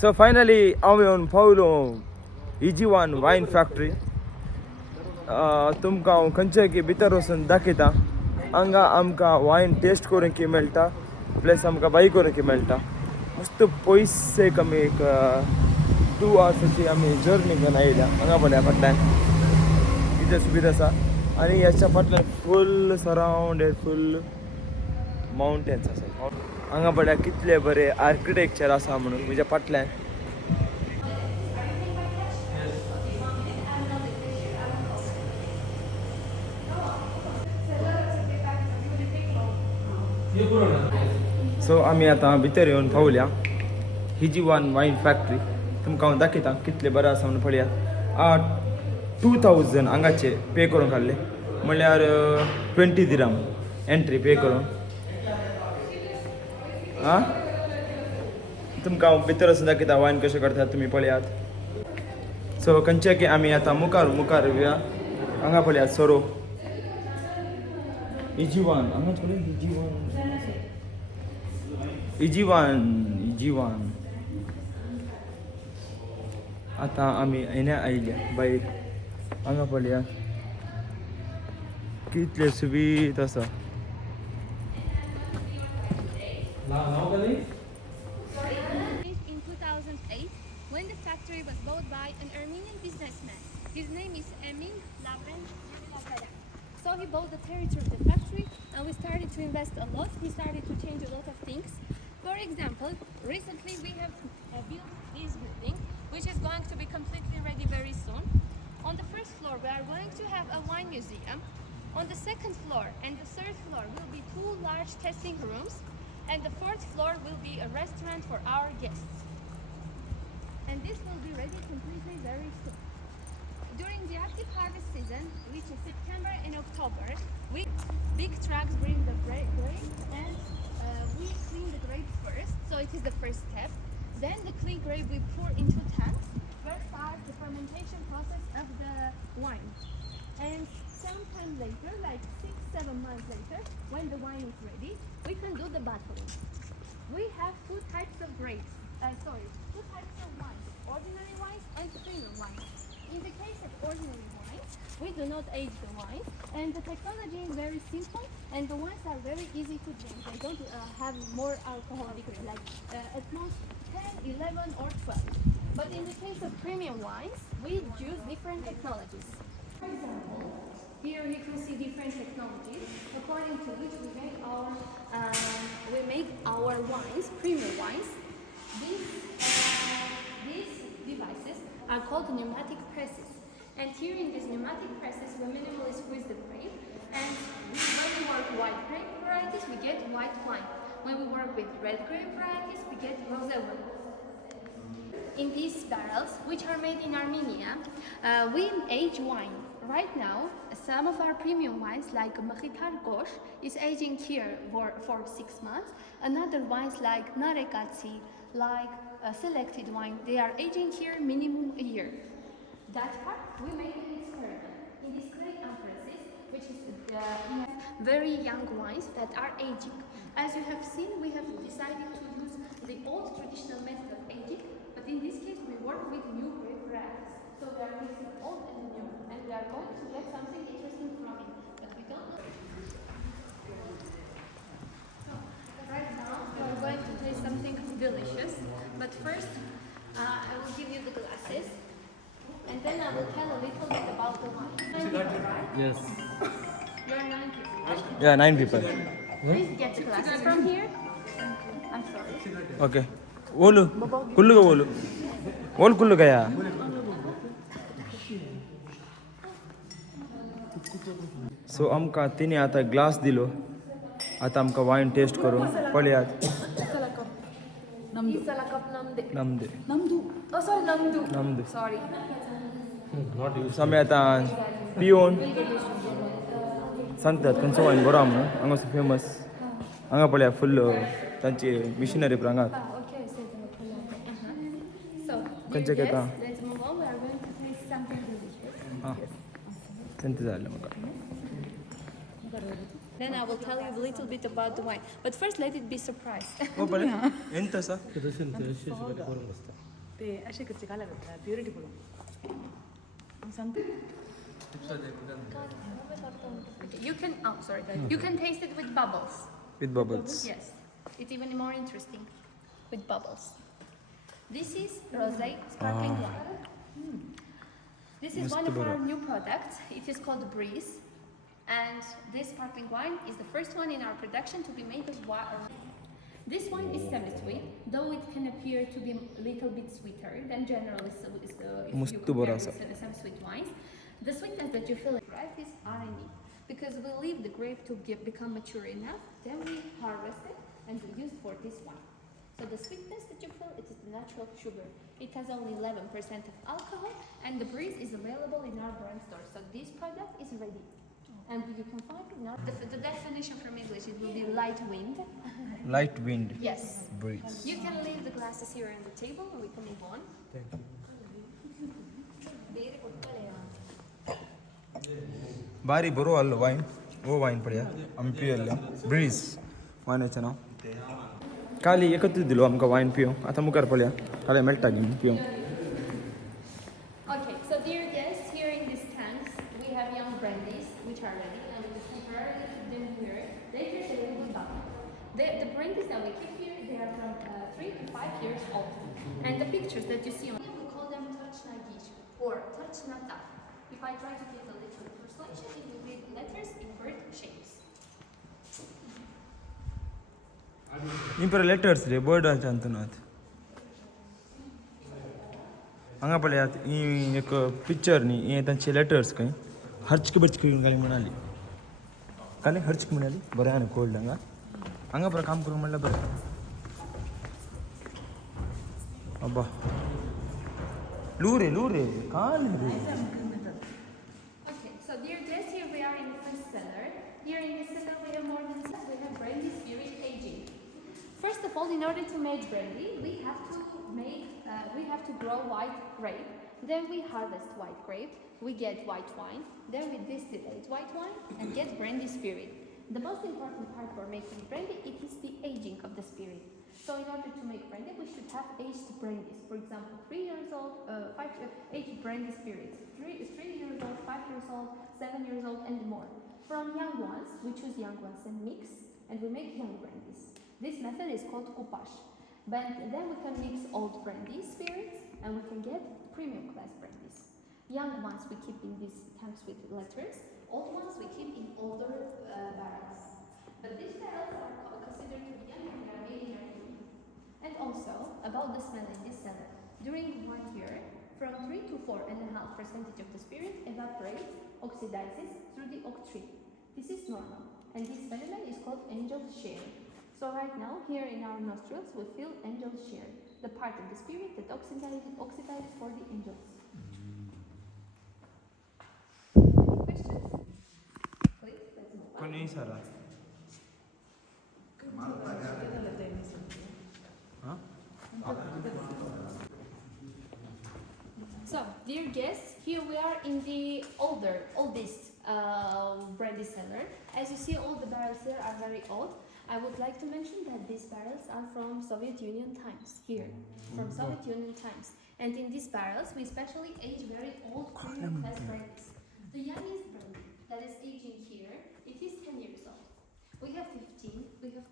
So finally, I'm on Paulo Ijjivan Wine Factory. तुमका हांव खंयचे की भितर वचून दाखयता. हांगा आमकां वायन टेस्ट करूंक मेळटा प्लस आमकां बाय करूंक मेळटा. मस्त पयस एक आमी एक 2 hours आमी जर्नी घेवन आयल्या. हांगा पळया फाटल्यान कितें सुविधा आसा आनी ह्याच्या फाटल्यान फूल सरावंडेड फूल माउंटेन्स आसा. हांगा पळया कितले बरे आर्किटेक्चर आसा म्हणून म्हज्या फाटल्यान. सो आमी आतां भितर येवन पावल्या इजिवन वायन फॅक्टरी. तुमकां हांव दाखयता कितले बरें आसा म्हणून पळयात. 2000 हांगाचे पे करूंक आहले म्हणल्यार 20 दिराम एंट्री पे करून. आं तुमकां हांव भितर वचून दाखयता वायन कशें करतात तुमी पळयात. सो खंयचे की आमी आतां मुखार येवया. हांगा पळयात सोरो इजिवन. हांगाच पळय इजिवन. आतां आमी येण्या आयल्या भायर. हांगा पळया कितले सुवीत आसा. In 2008, when the factory was bought by an Armenian businessman. His name is Emin Lavren. So he bought the territory of the factory and we started to invest a lot. We started to change a lot of things. For example, recently we have built this building, which is going to be completely ready very soon. On the first floor, we are going to have a wine museum. On the second floor and the third floor will be 2 large tasting rooms. And the fourth floor will be a restaurant for our guests. And this will be ready completely very soon. During the active harvest season, which is September and October, big trucks bring the grapes and we clean the grapes first, so it is the first step. Then the clean grape we pour into tanks where starts the fermentation process of the wine. And sometime later, like 6-7 months later, when the wine is ready, we can do the bottling. We have 2 types of grapes. 2 types of wine: ordinary wines and premium wines. In the case of ordinary wines, we do not age the wine, and the technology is very simple, and the wines are very easy to drink. They don't have more alcoholic, like at most 10, 11, or 12. But in the case of premium wines, we use different technologies. For example, here you can see different technologies according to which we make our wines, premium wines. These devices are called pneumatic presses. And here in these pneumatic presses, we minimally squeeze the grape. And when we work white grape varieties, we get white wine. When we work with red grape varieties, we get rosé wine. In these barrels, which are made in Armenia, we age wine. Right now, some of our premium wines, like Mkhitar Gosh, is aging here for 6 months. Another wines like Narekatsi, like selected wine, they are aging here minimum a year. That part, we made an experiment. In these clay amphoras, which is very young wines that are aging. As you have seen, we have decided to use the old traditional method of aging, but in this case, we work with new grape varieties. So we are mixing old and new, and we are going to get something interesting from it, but we don't know. So, right now, we are going to taste something delicious, but first, I will give you the glasses, and then I will tell a little bit about the wine. Yes. You're 9 people, right? Yeah, 9 people. Please get the glasses from here. I'm sorry. Okay. Olu. Kullu olu. Ol kullu gaya. सो आमकां तिने आतां glass दिलो. आतां आमकां वायन test करून पळयात. नमदे. सो आमी आतां पिवन सांगतात खंयचो वायन बरो म्हणून. हांगा फेमस. हांगा पळया फुल्ल तांची मिशिनरी हांगात. खंयचे घेता. Let's move on. We are going to taste something delicious. तेंच जालें म्हाका. Then I will tell you a little bit about the wine. But first, let it be surprised. ಓ ಬಲೆ ಎಂತ ಸಹ أشياء كنت على beautiful. You can, you can taste it with bubbles. With bubbles Yes, it's even more interesting with bubbles. This is rosé sparkling wine. This is one of our new products. It is called Breeze, and this sparkling wine is the first one in our production to be made with wine. This wine is semi-sweet, though it can appear to be a little bit sweeter than generally if you compare with some sweet wines. The sweetness that you feel in grape is Armenian, because we leave the grape to become mature enough, then we harvest it and we use for this wine. So the sweetness that you feel, it is the natural sugar. It has only 11% of alcohol, and the Breeze is available in our brand store. So this product is ready. And you can find it now. The definition from English, it will be light wind. Light wind Yes. Breeze You can leave the glasses here on the table and we can move on. ಭಾರಿ ಬರೋ ಅಲ್ಲ wine ಓ wine ಪಡ್ಯಾ ಹಂಪಿಯಲ್ಲ breeze wine ನಾವು ಖಾಲಿ ಏಕತ್ತಿದ್ದಿಲ್ಲ ಅಮ್ಕ wine ಪಿಯೋ ಅಥವಾ ಮುಖಾರ್ ಪಡ್ಯಾ ಖಾಲಿ melt ಆಗಿ ಪಿಯೋ Okay, so dear guests, here in these tanks, we have young brandies, which are ready, and we can temporarily keep them here. Later, they will be done. The brandies that we keep here, they are from 3 to 5 years old. And the pictures that you see on we call them touch na gish or touch na ta. If I try to give a little translation, it will be letters in bird shapes. ಇಂಪರ letters ರೀ bird ಅಂತ ನಾತ್ हांगा पळयात ही एक picture न्ही हे तांचे letters खंय हर्चक बर्चक घाली म्हणाली काले हर्चक म्हणाली बरें आनी कोल्ड हांगा बरें काम करूंक म्हणल्यार बरें अब्बा लू रे काल रे Okay, so dear guests, here we are in the first cellar. Here in this cellar we have more than six. We have brandy spirit aging. First of all, in order to make brandy, we have to grow white grape. Then we harvest white grape. We get white wine. Then we distillate white wine and get brandy spirit. The most important part for making brandy, it is the aging of the spirit. So in order to make brandy, we should have aged brandies. For example, 3 years old, aged brandy spirits. 3 years old, 5 years old, 7 years old, and more. From young ones, we choose young ones and mix, and we make young brandies. This method is called coupage. But then we can mix old brandy spirits, and we can get premium class brandies. Young ones we keep in these tanks with letters. Old ones we keep in older barrels. But these barrels are considered to be young and they are made in Armenia. And also, about the smell in this cellar. During 1 year, from 3 to 4.5% of the spirit evaporates, oxidizes through the oak tree. This is normal, and this phenomenon is called angel share. So right now, here in our nostrils, we feel angel share, the part of the spirit that oxidizes for the angels. Any questions? Please, let's move on. कोणी सारा So, dear guests, here we are in the oldest brandy cellar. As you see, all the barrels here are very old. I would like to mention that these barrels are from Soviet Union times, here, from Soviet Union times. And in these barrels, we especially age very old premium class brandies. The youngest brandy that is aging here, it is 10 years old. We have 15, we have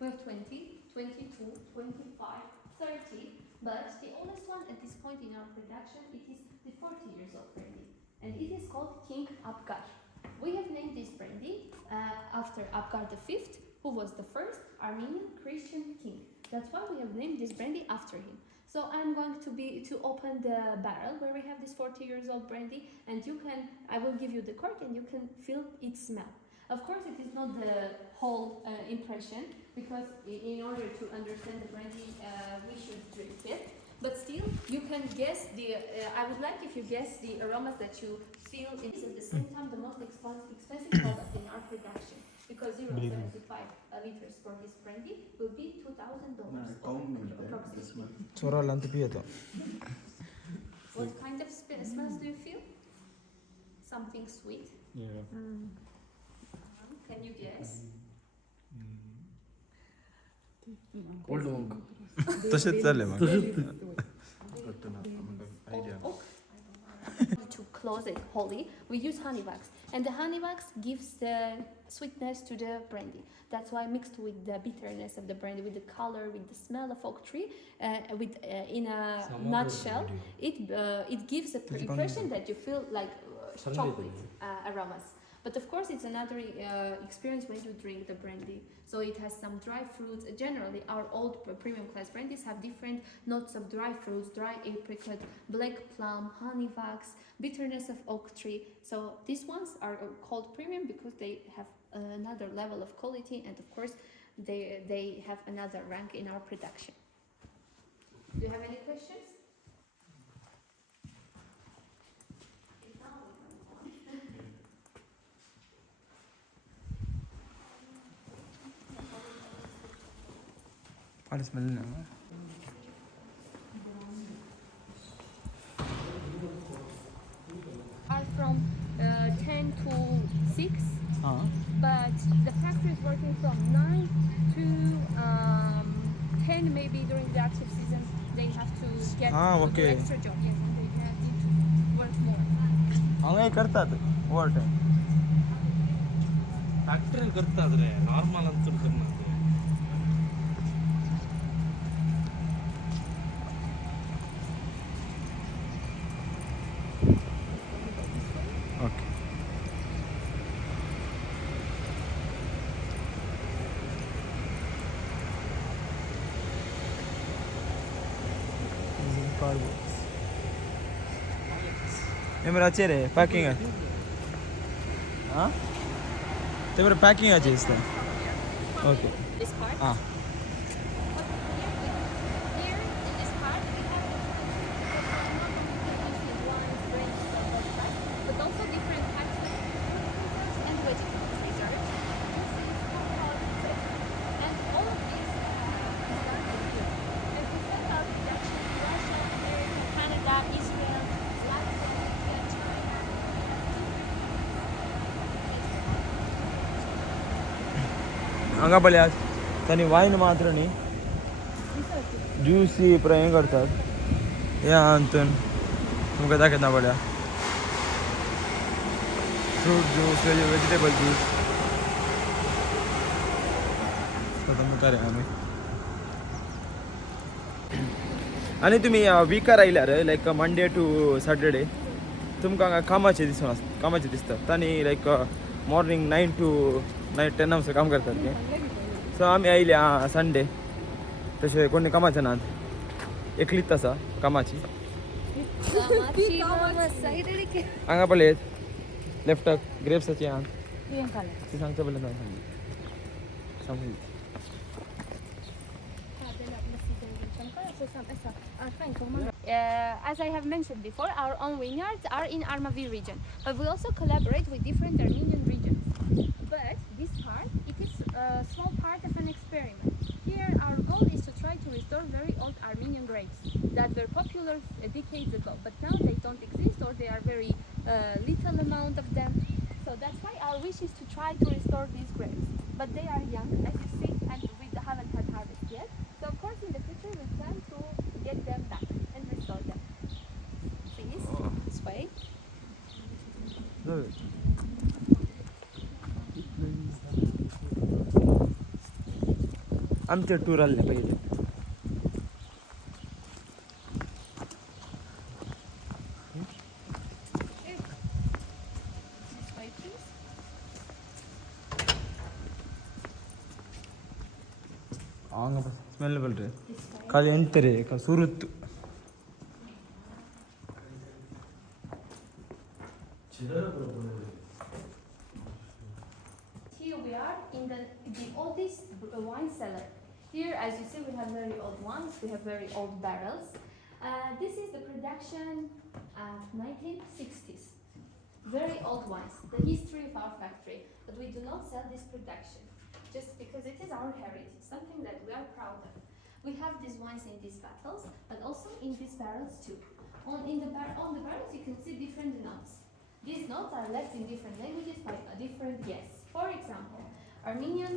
we have 20, 22, 25, 30, but the oldest one at this point in our production, it is the 40 years old brandy, and it is called King Abgar. We have named this brandy after Abgar V, who was the first Armenian Christian king. That's why we have named this brandy after him. So I'm going to open the barrel where we have this 40 years old brandy, and I will give you the cork and you can feel its smell. Of course, it is not the whole impression, because in order to understand the brandy, we should drink it. But still, you can guess I would like if you guess the aromas that you feel. It is at the same time the most expensive product in our production, because 0.75 liters for this brandy will be $2,000 approximately. What kind of smells do you feel? Something sweet? Yeah. Can you guess? Old oak तसेच चालले मग To close it wholly, we use honey wax, and the honey wax gives the sweetness to the brandy. That's why mixed with the bitterness of the brandy, with the color, with the smell of oak tree, in a nutshell, it gives a impression that you feel like chocolate aromas. But of course, it's another experience when you drink the brandy. So it has some dry fruits. Generally, our old premium class brandies have different notes of dry fruits, dry apricot, black plum, honey wax, bitterness of oak tree. So these ones are called premium because they have another level of quality, and of course, they have another rank in our production. Do you have any questions? What is smelling now? Are from 10 to 6, but the factory is working from 9 to 10 maybe during the active season. They have to get to okay. do extra job. Yes, they need to work more. हंगे करतात over time factory ಗೊತ್ತಾದ್ರೆ normal ಅಂತ ತಿಳ್ಕೊಂಡು okay ఏమరా వచ్చేరే packing तेमरा packing अच्छे इसका okay This part. हाँ Here in this part we have wines, brands, but also different types of fruits and vegetable desserts. And all of these started here. And we set up production in Russia, America, Canada, Israel, Latvia, China. हांगा पळयात तांणी वायन मात्र न्ही juice पुरा हें करतात हे हातून तुमकां दाखयता पळया फ्रूट ज्यूस वेजिटेबल ज्यूस मुखार आमी आनी तुमी विकार आयल्यार लायक मंडे टू सॅटर्डे तुमकां हांगा कामाचे दिसतात तांणी लायक मॉर्निंग 9 to 10 असं काम करतात ते सो आमी आयले संडे तशें कोणी कामाचें नात एकलीच आसा कामाची हांगा पळयत लेफ्टाक ग्रेप्साची आहात ती सांगता पडलें ना सांगू As I have mentioned before, our own vineyards are in Armavir region, but we also collaborate with different Armenian regions. But this part, it is a small part of an experiment. Here, our goal is to try to restore very old Armenian grapes that were popular decades ago, but now they don't exist or they are very little amount of them. So that's why our wish is to try to restore these grapes. But they are young, as you see, and we haven't had harvest yet. So of course, in the future, we plan to get them back and restore them. Please, this way. आमचे tour आले पहिले This way, please. ಹಂಗ smell ಬಲ್ರಿ ಖಾಲಿ ಎಂಟರಿ ಸುರುತ್ತು Here we are in the oldest wine cellar. Here, as you see, we have very old wines, we have very old barrels. This is the production of 1960s. Very old wines, the history of our factory. But we do not sell this production, just because it is our heritage, something that we are proud of. We have these wines in these bottles, but also in these barrels too. On the barrels, you can see different notes. These notes are left in different languages by different guests. For example, Armenian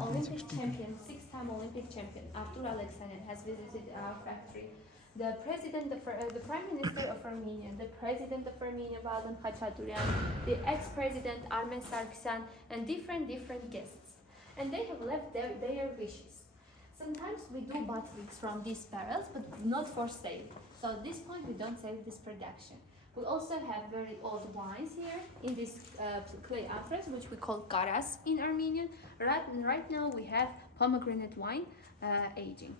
Olympic champion, six-time Olympic champion, Abdul Alexander has visited our factory. The president, the prime minister of Armenia, the president of Armenia, Vadim Khachaturian, the ex-president Armen Sargsyan, and different guests. And they have left their wishes. Sometimes we do bottles from these barrels, but not for sale. So at this point, we don't sell this production. We also have very old wines here in this clay aphras, which we call garas in Armenian. Right now, we have pomegranate wine aging.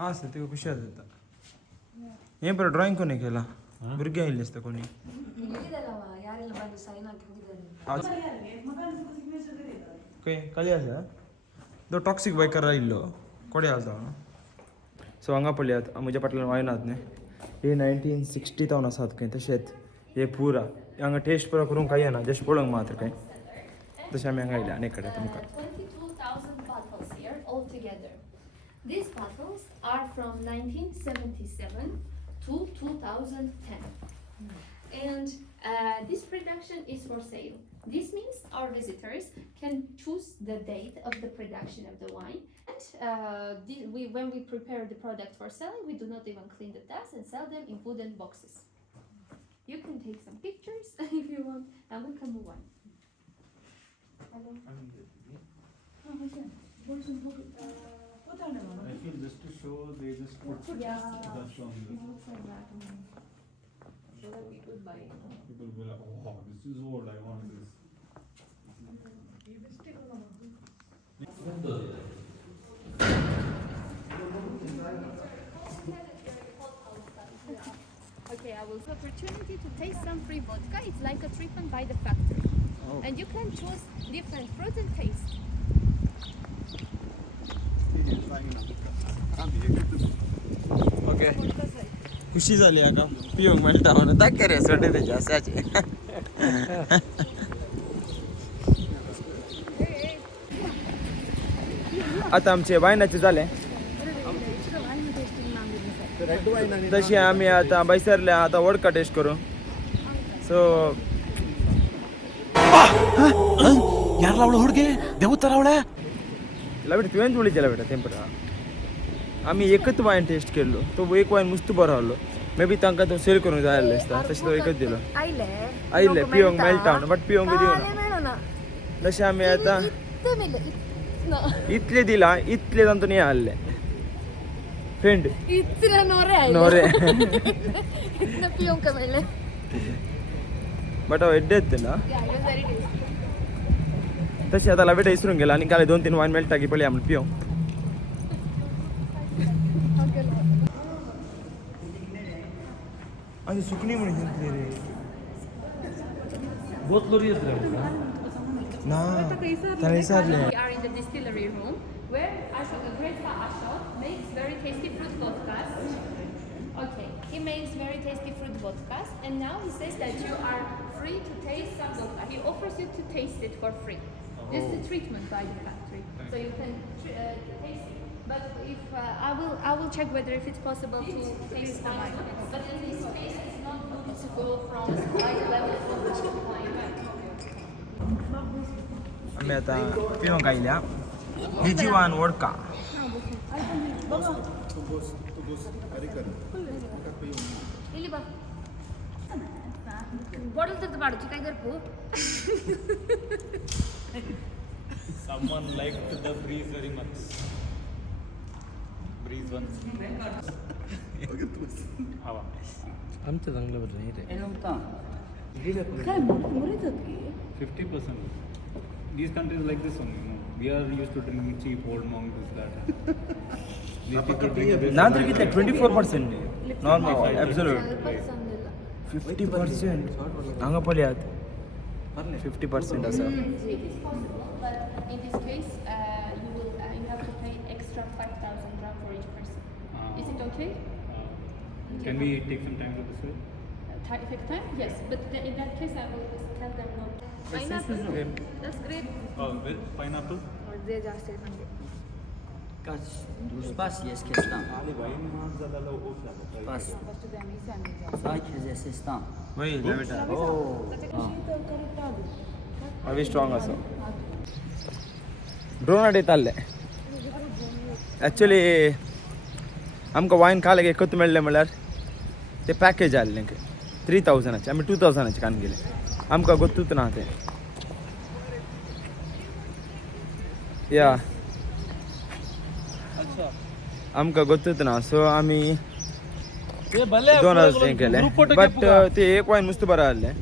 असं ते खुशाल जाता हे बरं drawing कोणी केला भुरगे आयिल्ले असता कोणी खंय काली आसा तो टॉक्सीक बायकर आयिल्लो कोडे आसा सो हांगा पळयात म्हज्या फाटल्यान वायन आहात न्ही हे 1960 जावन आसात खंय तशेंच हे पुरा हांगा टेस्ट पुरो करूंक काय ना जस्ट पळोवंक मात्र खंय तशें आमी हांगा आयल्या आनी कडेन तुमकां 22,000 bottles here altogether. These bottles are from 1977 to 2010. And this production is for sale. This means our visitors can choose the date of the production of the wine. And when we prepare the product for selling, we do not even clean the taps and sell them in wooden boxes. You can take some pictures if you want, and we can move on. I feel just to show they just put dust on this. People will be like, oh, this is old, I want this. Okay, I will have opportunity to taste some free vodka. It's like a treatment by the factory. Oh. And you can choose different fruits and taste. Okay खुशी झाली हाका पिवंक मेळटा म्हणून दाखय रे सोडे तेजे आसाचे आता आमचे वायनाचे जाले तशी आमी आता बैसरले आता वडका टेस्ट करू सो ಯಾರು ಅವಳು ಹುಡುಗಿ ದೇವತರ ಅವಳೆ बेटा तुवेंच उलयचेला बेटा तें पळय आमी एकच वायन टेस्ट केल्लो तो एक वायन मस्त बरो आहलो मे बी तांकां तो सेल करूंक जाय आसलें दिसता तशें तो एकच दिलो आयले पिवंक मेळटा म्हणून बट पिवंक दिवना तशें आमी आतां इतले दिला इतले तातूंत हें आहले फ्रेंड नोरे बट हांव एड्डे येतले तशें आतां लावेटा इसरून गेला आनी काले 2-3 वायन मेळटा की पळया म्हणून पिवंक अरे सुकणी म्हणून घेतली रे बोतलोरी येतले ना त्याला विचारले We are in the distillery room where Ashok, the great Ashok, makes very tasty fruit vodkas. Okay, he makes very tasty fruit vodkas, and now he says that you are free to taste some vodka. He offers you to taste it for free. This is the treatment by the factory, so you can taste it. But if I will check whether if it's possible to taste the wine. But in this case, it's not good to go from high level to wine. आमी आतां पिवंक आयल्या इजिवान vodka bottle तर पाडूची काय करपू Someone liked the breeze very much. Breeze once. हवा. आमचं चांगलं बरं नाही रे 50%. These countries like this only, you know. We are used to drinking cheap old monk, this, that. These people drink this. ना तर कितले 24% नॉर्मल एब्सोल्यूट 50% हांगा पळयात 50% आसा It is possible, but in this case, you have to pay extra 5,000 dirham for each person. Is it okay? Can we take some time to this way? Take time? Yes, but in that case, I will tell them no. Pineapple? That's great. With pineapple? Pas jest kestam. Pas. Sadece sistem. वही बेटा Oh. अभी strong असो drone अडीताल्ले actually आमकां वायन काल एकूच मेळ्ळें म्हणल्यार ते पॅकेज आसलें 3000चे आमी 2000चे कान गेले आमकां गोतूच ना तें या आमकां गोतूच ना सो आमी 2000 केले बट ते एक वायन मस्त बरें आसलें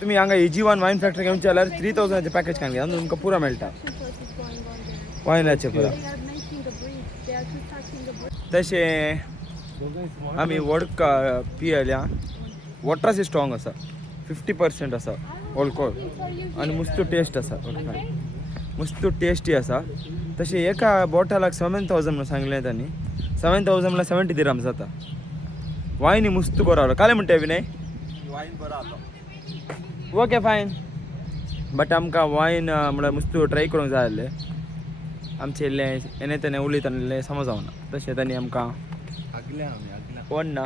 तुम्ही हांगा इजीवन वाइन फॅक्टरी घेवचे जाल्यार 3000चे पॅकेज कान घेता तुमकां पुरो मेळटा वायनाचे पुरो तशें आमी वोडका पियल्या वॉटराचे स्ट्रॉंग आसा 50% आसा ऑल्कोहोल आनी मस्त टेस्ट आसा मस्त टेस्टी आसा तशें एका बॉटलाक 7000 म्हणून सांगलें तांणी 7000 म्हणल्यार 70 दिरहम्स जाता वायन मस्त बरो आसलो काले म्हणटा विनय वायन बरो आसलो ओके फायन बट आमकां वायन म्हळ्यार मस्त ट्राय करूंक जाय आसलें आमचे इल्लें येणे तेणे उलयताले समजावना तशें तांणी आमकां कोण ना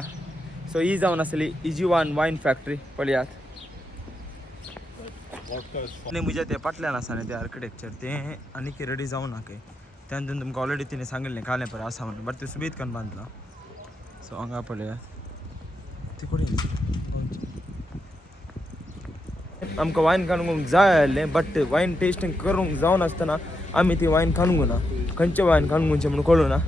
सो ही जावन आसली इजीवन वाइन फॅक्टरी पळयात आनी म्हज्या ते फाटल्यान आसा न्ही ते आर्किटेक्चर तें आनी रेडी जावना काय त्यानंतर तुमकां ऑलरेडी तिणें सांगिल्लें कालें पळय आसा म्हणून बट तें सुबेज करून बांदला सो हांगा पळयात ती आमकां वायन काडूंक जाय आसलें बट वायन टेस्टिंग करूंक जावन आसतना आमी ती वायन काडूंक ना खंयचें वायन काडूंक म्हणून कळूं ना